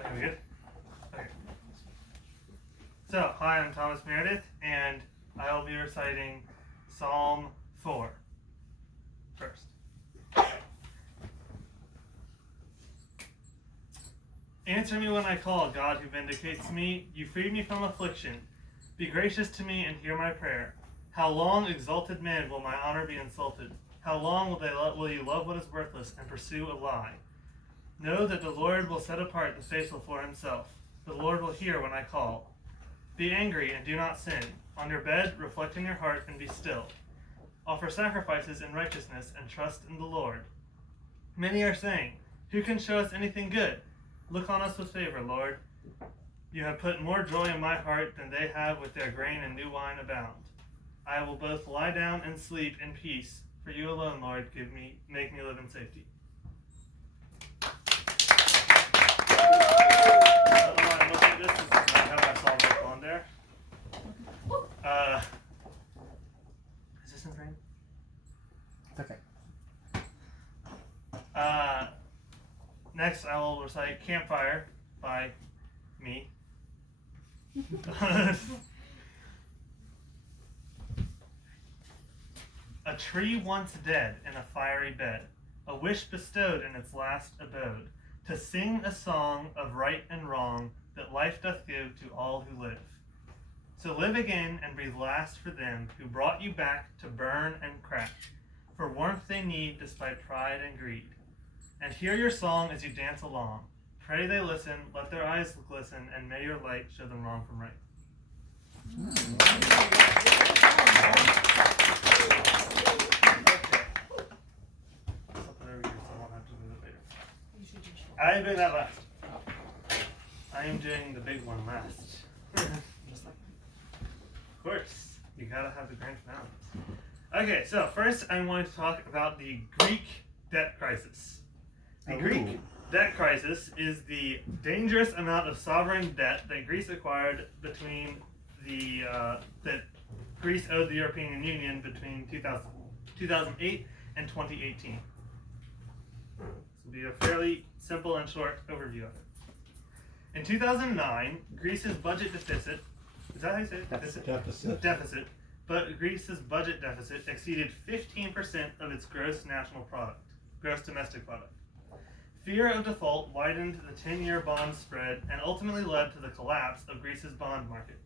Okay, we good? Okay. So, hi, I'm Thomas Meredith, and I will be reciting Psalm 4 first. Answer me when I call, God who vindicates me. You freed me from affliction. Be gracious to me and hear my prayer. How long, exalted man, will my honor be insulted? How long will you love what is worthless and pursue a lie? Know that the Lord will set apart the faithful for himself. The Lord will hear when I call. Be angry and do not sin. On your bed, reflect in your heart and be still. Offer sacrifices in righteousness and trust in the Lord. Many are saying, who can show us anything good? Look on us with favor, Lord. You have put more joy in my heart than they have with their grain and new wine abound. I will both lie down and sleep in peace. For you alone, Lord, make me live in safety. I'm looking at this. I have my psalm book on there. Is this in frame? It's okay. Next, I will recite Campfire by me. A tree once dead in a fiery bed, a wish bestowed in its last abode, to sing a song of right and wrong that life doth give to all who live. So live again and breathe last for them who brought you back to burn and crack, for warmth they need despite pride and greed. And hear your song as you dance along. Pray they listen, let their eyes glisten, and may your light show them wrong from right. I am doing that last. I am doing the big one last. Of course, you gotta have the grand finale. Okay, so first I'm going to talk about the Greek debt crisis. The Greek debt crisis is the dangerous amount of sovereign debt that Greece acquired between that Greece owed the European Union between 2008 and 2018. This will be a fairly simple and short overview of it. In 2009, Greece's budget deficit, is that how you say it? Deficit. But Greece's budget deficit exceeded 15% of its gross domestic product. Fear of default widened the 10-year bond spread and ultimately led to the collapse of Greece's bond market.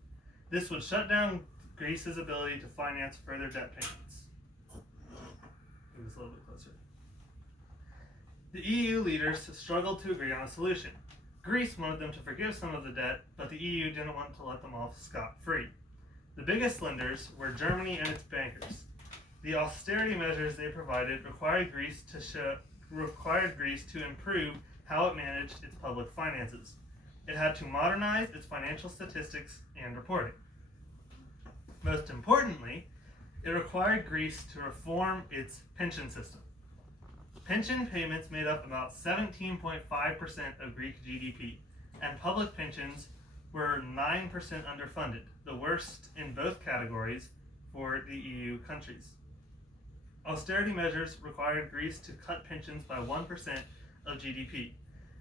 This would shut down Greece's ability to finance further debt payments. Move this a little bit closer. The EU leaders struggled to agree on a solution. Greece wanted them to forgive some of the debt, but the EU didn't want to let them off scot-free. The biggest lenders were Germany and its bankers. The austerity measures they provided required Greece to improve how it managed its public finances. It had to modernize its financial statistics and reporting. Most importantly, it required Greece to reform its pension system. Pension payments made up about 17.5% of Greek GDP, and public pensions were 9% underfunded, the worst in both categories for the EU countries. Austerity measures required Greece to cut pensions by 1% of GDP.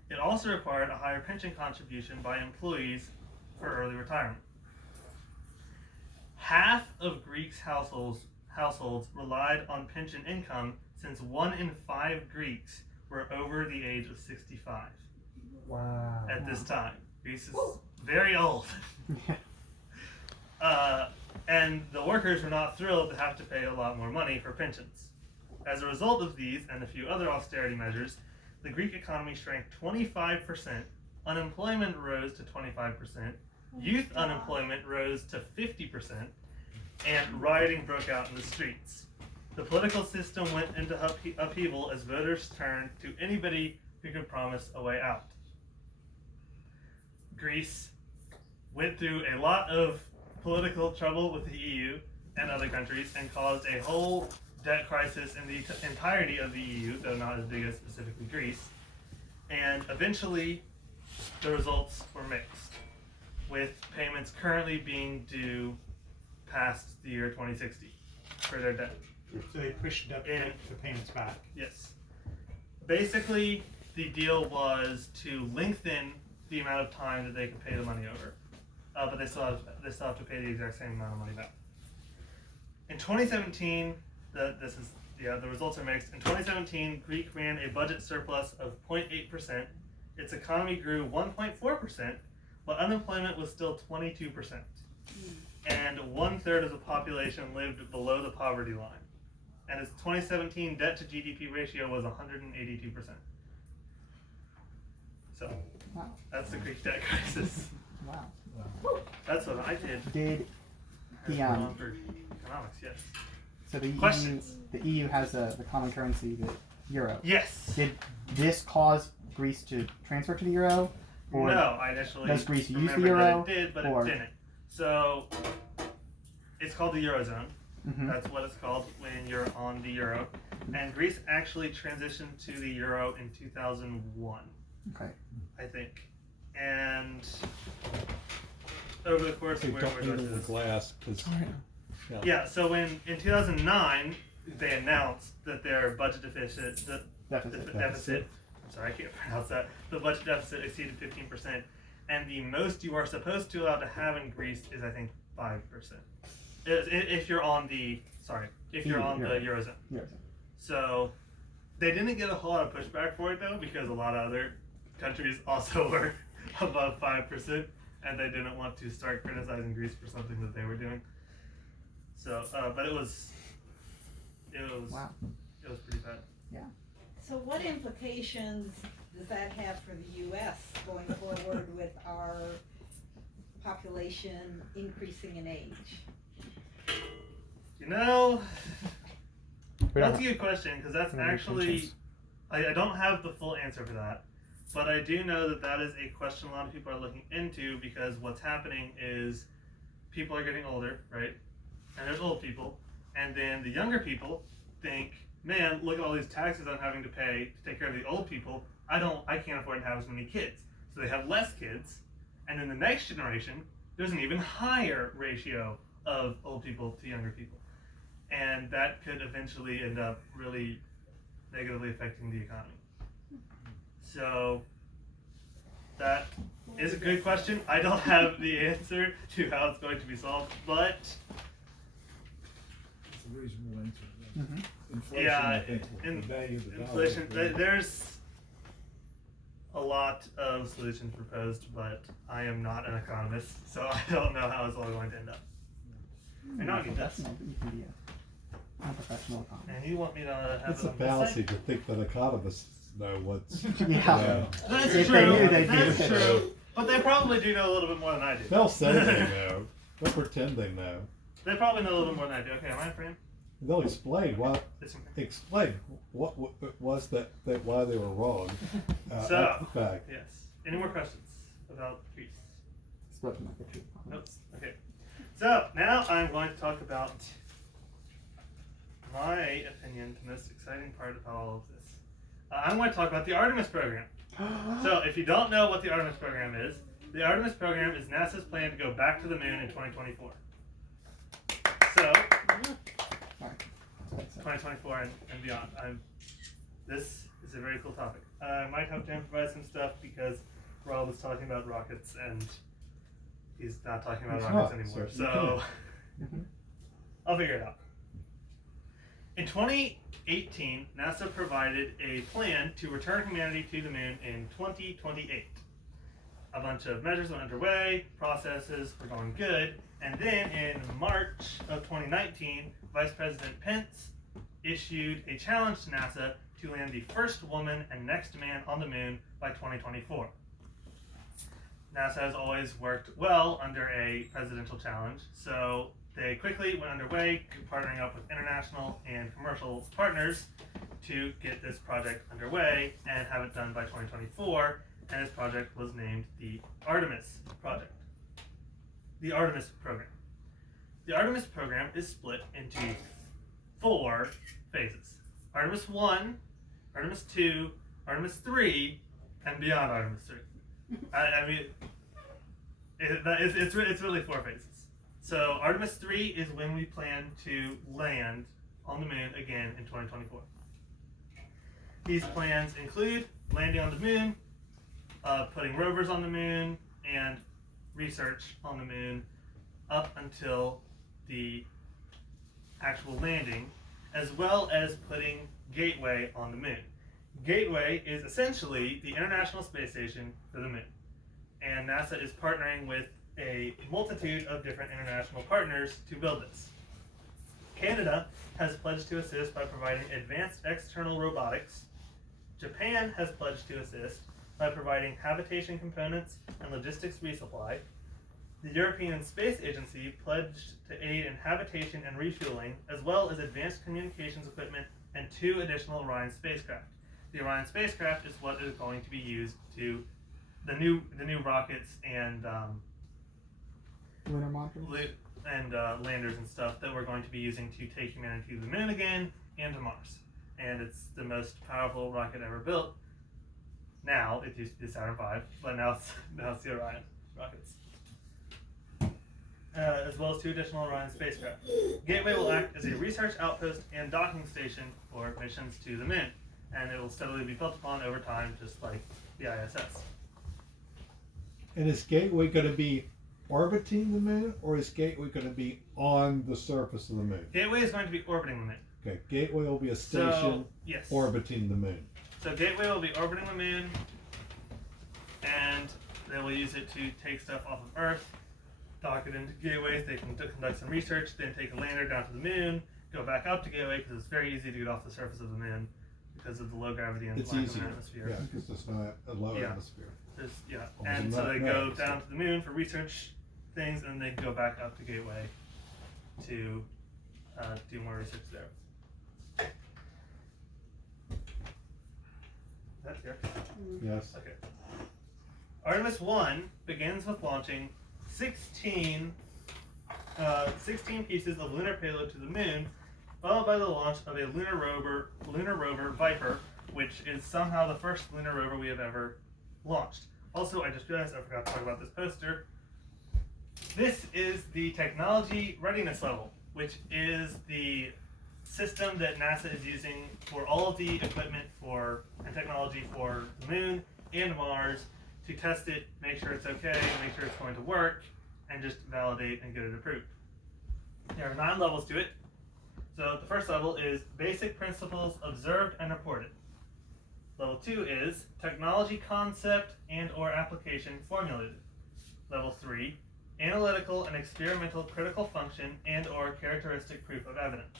It also required a higher pension contribution by employees for early retirement. Half of Greeks' households relied on pension income, since 1 in 5 Greeks were over the age of 65. Wow. At this time. Greece is very old. And the workers were not thrilled to have to pay a lot more money for pensions. As a result of these and a few other austerity measures, the Greek economy shrank 25%, unemployment rose to 25%, youth unemployment rose to 50%, and rioting broke out in the streets. The political system went into upheaval as voters turned to anybody who could promise a way out. Greece went through a lot of political trouble with the EU and other countries and caused a whole debt crisis in the entirety of the EU, though not as big as specifically Greece. And eventually, the results were mixed, with payments currently being due past the year 2060 for their debt. So they pushed up the payments back. Yes. Basically, the deal was to lengthen the amount of time that they can pay the money over, but they still have to pay the exact same amount of money back. In 2017, the results are mixed. In 2017, Greek ran a budget surplus of 0.8%. Its economy grew 1.4%, but unemployment was still 22%. And 1/3 of the population lived below the poverty line. And its 2017 debt to GDP ratio was 182%. So, Wow. that's the Greek debt crisis. Wow. That's what I did. Did the For economics, yes. so the Questions? EU has the common currency, the euro. Yes. Did this cause Greece to transfer to the euro? Or No, I initially does Greece use the remembered euro, that it did, but or- it didn't. So, it's called the Eurozone. Mhm. That's what it's called when you're on the euro. And Greece actually transitioned to the euro in 2001, Okay. I think. And over the course They of where don't we're need going the to this. glass because Yeah, so when in 2009 they announced that their budget deficit, the Deficit. I'm sorry, I can't pronounce that. The budget deficit exceeded 15%, and the most you are supposed to allow to have in Greece is I think 5%. If you're on the Eurozone. Eurozone. So they didn't get a whole lot of pushback for it though, because a lot of other countries also were above 5%, and they didn't want to start criticizing Greece for something that they were doing. So, but it was Wow. it was pretty bad. So what implications does that have for the U.S. going forward with our population increasing in age? You know, We don't that's a good question, because that's have any actually, intentions. I don't have the full answer for that, but I do know that that is a question a lot of people are looking into, because what's happening is people are getting older, right? And there's old people, and then the younger people think, man, look at all these taxes I'm having to pay to take care of the old people. I can't afford to have as many kids. So they have less kids, and then the next generation, there's an even higher ratio of old people to younger people. And that could eventually end up really negatively affecting the economy. So that is a good question. I don't have the answer to how it's going to be solved, but It's a reasonable answer. Mhm. Inflation, Yeah, I think, the value of the dollar. inflation, there's a lot of solutions proposed, but I am not an economist, so I don't know how it's all going to end up. And I'll get this. Professional, but you can be a unprofessional economist. And you want me to have it's it a on this fallacy side? to think that economists know what's. Yeah. That's If true. they knew, they'd do That's it. true. But they probably do know a little bit more than I do. They'll say they know. They'll pretend they know. They probably know a little bit more than I do. Okay, am I in frame? They'll explain what was that why they were wrong. So- That's the fact. Yes. Any more questions about Greece? Spoken like a true Nope. Okay. So now I'm going to talk about my opinion, the most exciting part of all of this. I'm going to talk about the Artemis program. So if you don't know what the Artemis program is, the Artemis program is NASA's plan to go back to the moon in 2024. So, 2024 and beyond. This is a very cool topic. I might have to improvise some stuff because Rob was talking about rockets and he's not talking about He's rockets not, anymore. so you So I'll figure it out. In 2018, NASA provided a plan to return humanity to the moon in 2028. A bunch of measures went underway, processes were going good, and then in March of 2019, Vice President Pence issued a challenge to NASA to land the first woman and next man on the moon by 2024. NASA has always worked well under a presidential challenge, so they quickly went underway, partnering up with international and commercial partners to get this project underway and have it done by 2024, and this project was named the Artemis Project. The Artemis Program. The Artemis Program is split into 4 phases. Artemis 1, Artemis 2, Artemis 3, and beyond Artemis 3. I mean, it's really 4 phases. So Artemis 3 is when we plan to land on the moon again in 2024. These plans include landing on the moon, putting rovers on the moon and research on the moon up until the actual landing, as well as putting Gateway on the moon. Gateway is essentially the International Space Station for the moon, and NASA is partnering with a multitude of different international partners to build this. Canada has pledged to assist by providing advanced external robotics. Japan has pledged to assist by providing habitation components and logistics resupply. The European Space Agency pledged to aid in habitation and refueling, as well as advanced communications equipment and 2 additional Orion spacecraft. The Orion spacecraft is what is going to be used to the new rockets and Lunar modules. Landers and stuff that we're going to be using to take humanity to the moon again and to Mars. And it's the most powerful rocket ever built. Now, it used to be the Saturn V, but now it's the Orion rockets. As well as 2 additional Orion spacecraft. Gateway will act as a research outpost and docking station for missions to the moon, and it will steadily be built upon over time, just like the ISS. And is Gateway going to be orbiting the moon, or is Gateway going to be on the surface of the moon? Gateway is going to be orbiting the moon. Okay, Gateway will be a station So, yes. orbiting the moon. So Gateway will be orbiting the moon, and they will use it to take stuff off of Earth, dock it into Gateway, so they can conduct some research, then take a lander down to the moon, go back up to Gateway, because it's very easy to get off the surface of the moon because of the low gravity and It's lack easier. of an atmosphere. Yeah, because it's not a low Yeah. atmosphere. And It's so not they bad, go so- down to the moon for research things, and then they can go back up to Gateway to do more research there. That's here. Yes. Okay. Artemis 1 begins with launching 16 pieces of lunar payload to the moon, followed by the launch of a lunar rover Viper, which is somehow the first lunar rover we have ever launched. Also, I just realized I forgot to talk about this poster. This is the technology readiness level, which is the system that NASA is using for all of the equipment and technology for the moon and Mars to test it, make sure it's okay, make sure it's going to work, and just validate and get it approved. There are 9 levels to it. So the first level is basic principles observed and reported. Level 2 is technology concept and or application formulated. Level 3, analytical and experimental critical function and or characteristic proof of evidence.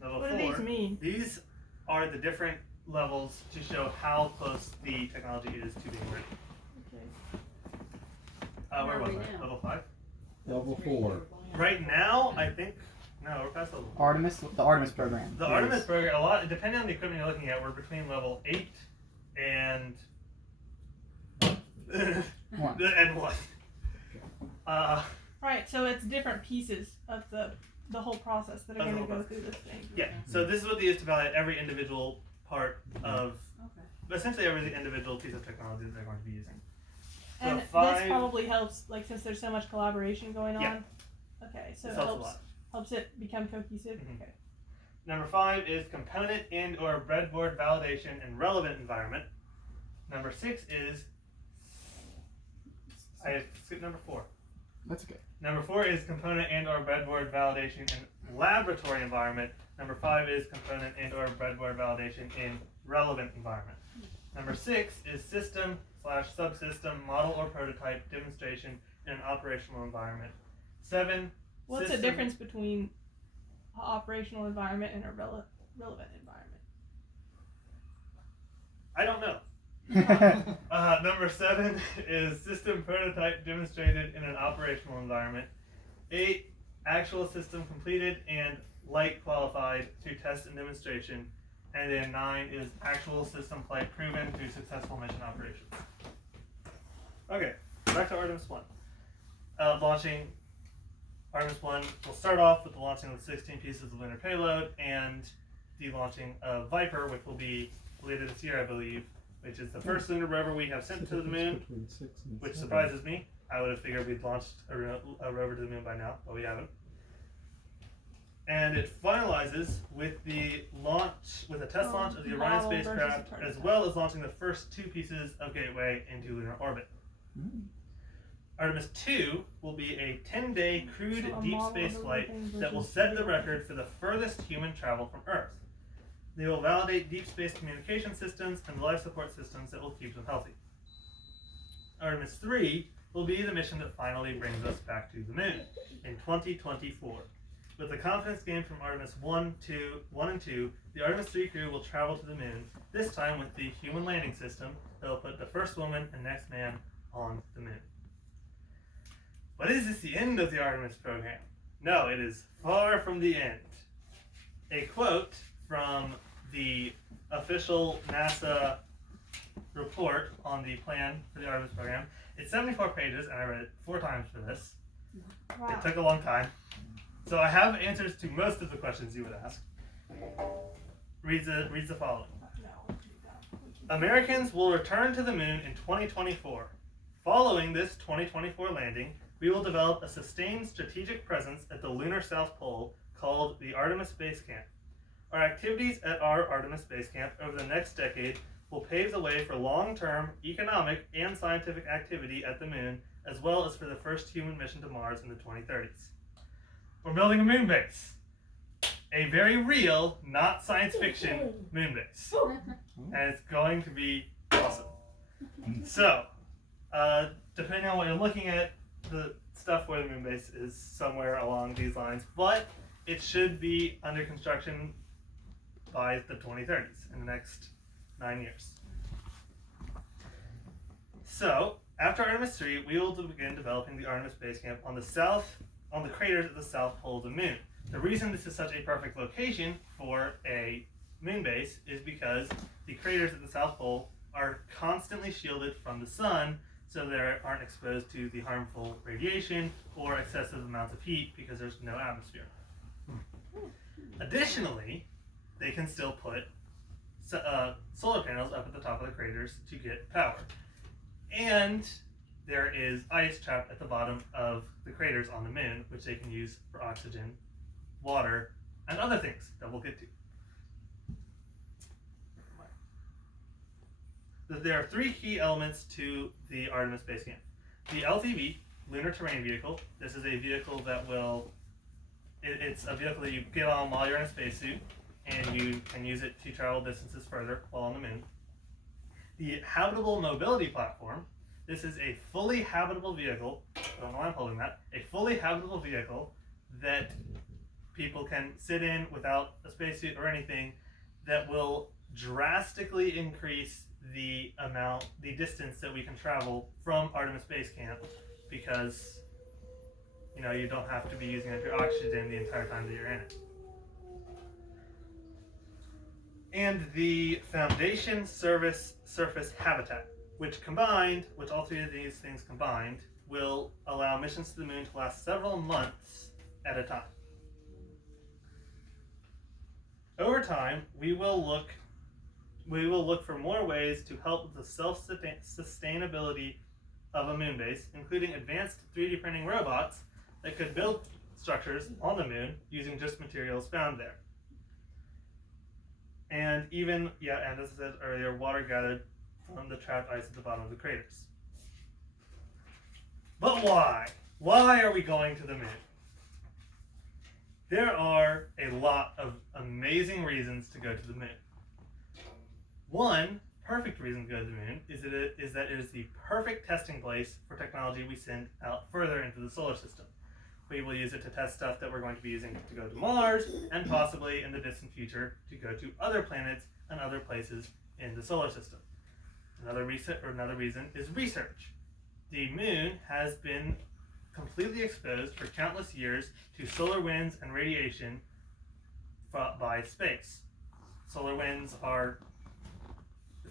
Level What 4, do these mean? these are the different levels to show how close the technology is to being ready. Okay. Where Where are was we I? now? Level 5? Level 4. Right now, I think, no, we're past level 4. The Artemis program. The Artemis program, depending on the equipment you're looking at, we're between level 8 and One. and 1. Right, so it's different pieces of the whole process that are Of the going to whole go process. through this thing. Yeah, so this is what they use to validate every individual part of, Okay. essentially every individual piece of technology that they're going to be using. So And 5, this probably helps, like, since there's so much collaboration going on. Yeah. Okay, so this it helps a lot. helps it become cohesive. Mhm. Okay. Number 5 is component and or breadboard validation in relevant environment. Number 6 is, I skipped number 4. That's okay. Number 4 is component and or breadboard validation in laboratory environment. Number 5 is component and or breadboard validation in relevant environment. Number 6 is system/subsystem model or prototype demonstration in an operational environment. 7. What's system- the difference between an operational environment and a relevant environment? I don't know. Number 7 is system prototype demonstrated in an operational environment. 8, actual system completed and light qualified through test and demonstration. And then 9 is actual system flight proven through successful mission operations. Okay, back to Artemis 1. Launching Artemis 1 will start off with the launching of 16 pieces of lunar payload and the launching of Viper, which will be later this year, I believe, which is the first lunar rover we have sent to the moon, Between 6 and which 7. surprises me. I would have figured we'd launched a rover to the moon by now, but we haven't. And it finalizes with the test launch of the Orion Model versus spacecraft, prototype. as well as launching the first 2 pieces of Gateway into lunar orbit. Artemis 2 will be a 10-day crewed So a deep model space of flight everything that will versus set the Gateway. record for the furthest human travel from Earth. They will validate deep space communication systems and life support systems that will keep them healthy. Artemis 3 will be the mission that finally brings us back to the moon in 2024. With the confidence gained from Artemis 1 and 2, the Artemis 3 crew will travel to the moon, this time with the human landing system that will put the first woman and next man on the moon. But is this the end of the Artemis program? No, it is far from the end. A quote from the official NASA report on the plan for the Artemis program. It's 74 pages, and I read it 4 times for this. Wow. It took a long time. So I have answers to most of the questions you would ask. Reads the following. Americans will return to the moon in 2024. Following this 2024 landing, we will develop a sustained strategic presence at the lunar South Pole called the Artemis Base Camp. Our activities at our Artemis Base Camp over the next decade will pave the way for long-term economic and scientific activity at the moon, as well as for the first human mission to Mars in the 2030s. We're building a moon base. A very real, not science fiction moon base. And it's going to be awesome. So, depending on what you're looking at, the stuff where the moon base is somewhere along these lines, but it should be under construction by the 2030s, in the next 9 years. So, after Artemis 3, we will begin developing the Artemis Base Camp on the craters at the south pole of the moon. The reason this is such a perfect location for a moon base is because the craters at the south pole are constantly shielded from the sun, so they aren't exposed to the harmful radiation or excessive amounts of heat because there's no atmosphere. Additionally, they can still put solar panels up at the top of the craters to get power. And there is ice trapped at the bottom of the craters on the moon, which they can use for oxygen, water, and other things that we'll get to. There are 3 key elements to the Artemis Base Camp. The LTV, Lunar Terrain Vehicle. This is a vehicle that it's a vehicle that you get on while you're in a spacesuit, and you can use it to travel distances further while on the moon. The Habitable Mobility Platform. This is a fully habitable vehicle. I don't know why I'm holding that. A fully habitable vehicle that people can sit in without a spacesuit or anything, that will drastically increase the distance that we can travel from Artemis Base Camp, because you don't have to be using up your oxygen the entire time that you're in it. And the Foundation Surface Habitat, which all 3 of these things combined, will allow missions to the moon to last several months at a time. Over time, we will look for more ways to help with the self-sustainability of a moon base, including advanced 3D printing robots that could build structures on the moon using just materials found there. And even, and as I said earlier, water gathered from the trapped ice at the bottom of the craters. But why? Why are we going to the moon? There are a lot of amazing reasons to go to the moon. One perfect reason to go to the moon is that it is the perfect testing place for technology we send out further into the solar system. We will use it to test stuff that we're going to be using to go to Mars, and possibly in the distant future to go to other planets and other places in the solar system. Another reason is research. The moon has been completely exposed for countless years to solar winds and radiation by space. Solar winds are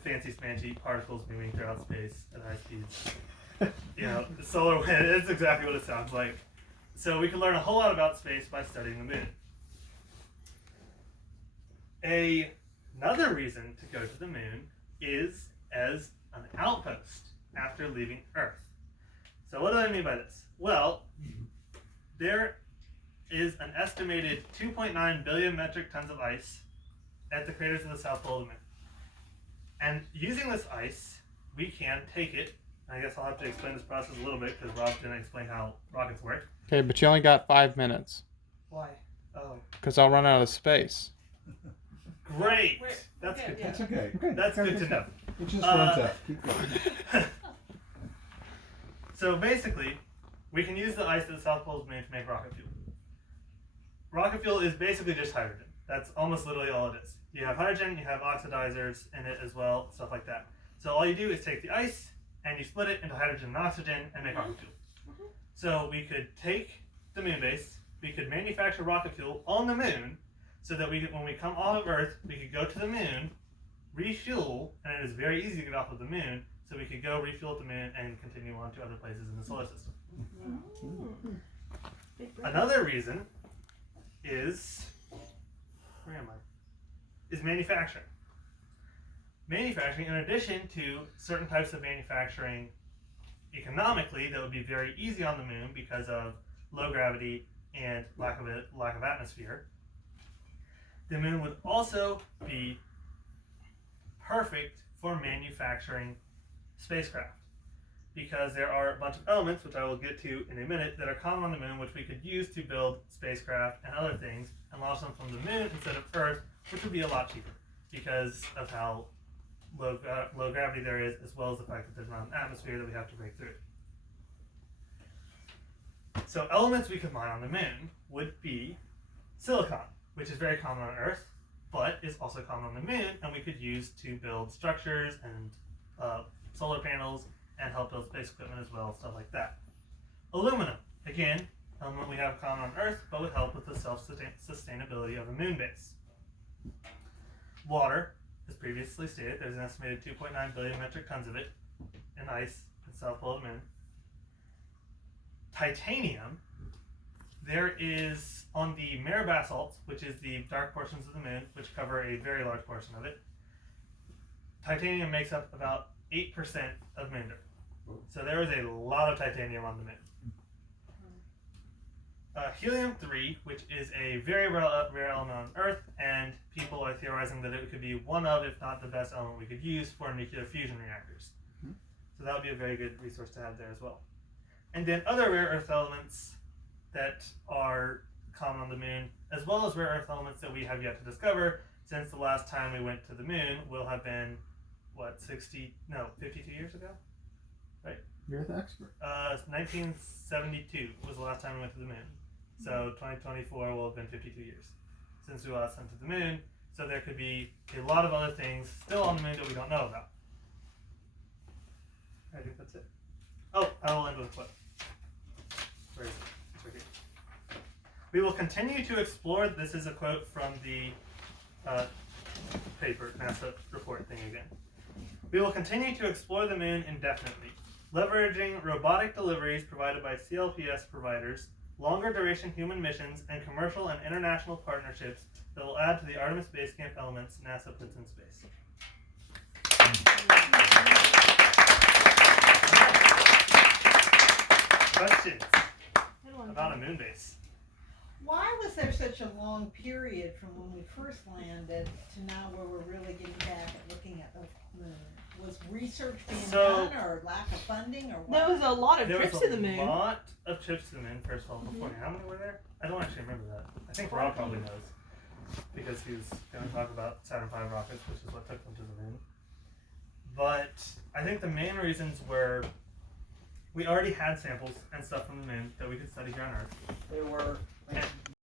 fancy smancy particles moving throughout space at high speeds. The solar wind is exactly what it sounds like. So we can learn a whole lot about space by studying the moon. Another reason to go to the moon is as an outpost after leaving Earth. So what do I mean by this? Well, there is an estimated 2.9 billion metric tons of ice at the craters of the south pole of the moon. And using this ice, we can take it. I guess I'll have to explain this process a little bit because Rob didn't explain how rockets work. Okay, but you only got 5 minutes Why? Oh, because I'll run out of space. great. Wait, That's okay, good. yeah. That's okay. Okay. That's good to know. It just runs out. Keep going. So basically, we can use the ice at the south pole of the moon to make rocket fuel. Rocket fuel is basically just hydrogen. That's almost literally all it is. You have hydrogen, you have oxidizers in it as well, stuff like that. So all you do is take the ice and you split it into hydrogen and oxygen and make rocket fuel. So we could take the moon base, we could manufacture rocket fuel on the moon, so that we could, when we come off of Earth, we could go to the moon, refuel, and it is very easy to get off of the moon, so we could go refuel at the moon and continue on to other places in the solar system. Big brain. Another reason is, where am I? Is manufacturing. Manufacturing, in addition to certain types of manufacturing economically that would be very easy on the moon because of low gravity and lack of atmosphere, the moon would also be perfect for manufacturing spacecraft, because there are a bunch of elements, which I will get to in a minute, that are common on the moon, which we could use to build spacecraft and other things and launch them from the moon instead of Earth, which would be a lot cheaper because of how low gravity there is, as well as the fact that there's not an atmosphere that we have to break through. So elements we could mine on the moon would be silicon, which is very common on Earth, but is also common on the moon, and we could use to build structures and solar panels and help build space equipment as well, stuff like that. Aluminum, again, element we have common on Earth, but would help with the self-sustainability of a moon base. Water, as previously stated, there's an estimated 2.9 billion metric tons of it in ice at the south pole of the moon. Titanium, there is on the mare basalts, which is the dark portions of the moon, which cover a very large portion of it. Titanium makes up about 8% of moon dirt. So there is a lot of titanium on the moon. Helium-3, which is a very rare element on Earth, and people are theorizing that it could be one of, if not the best element we could use for nuclear fusion reactors. So that would be a very good resource to have there as well. And then other rare earth elements that are common on the moon, as well as rare earth elements that we have yet to discover, since the last time we went to the moon will have been, what, 52 years ago? You're the expert. 1972 was the last time we went to the moon. So 2024 will have been 52 years since we last went to the moon. So there could be a lot of other things still on the moon that we don't know about. I think that's it. Oh, I will end with a quote. Where is it? It's right here. We will continue to explore. This is a quote from the paper, NASA report thing again. We will continue to explore the moon indefinitely, leveraging robotic deliveries provided by CLPS providers, longer duration human missions, and commercial and international partnerships that will add to the Artemis Base Camp elements NASA puts in space. Questions Good one. about a moon base? Why was there such a long period from when we first landed to now where we're really getting back at looking at the moon? Was research being done, or lack of funding, or what? There was a lot of There trips was to the moon. a lot of trips to the moon, first of all, beforehand. How many were there? I don't actually remember that. I think Rob probably knows, because he was going to talk about Saturn V rockets, which is what took them to the moon. But I think the main reasons were we already had samples and stuff from the moon that we could study here on Earth. There were And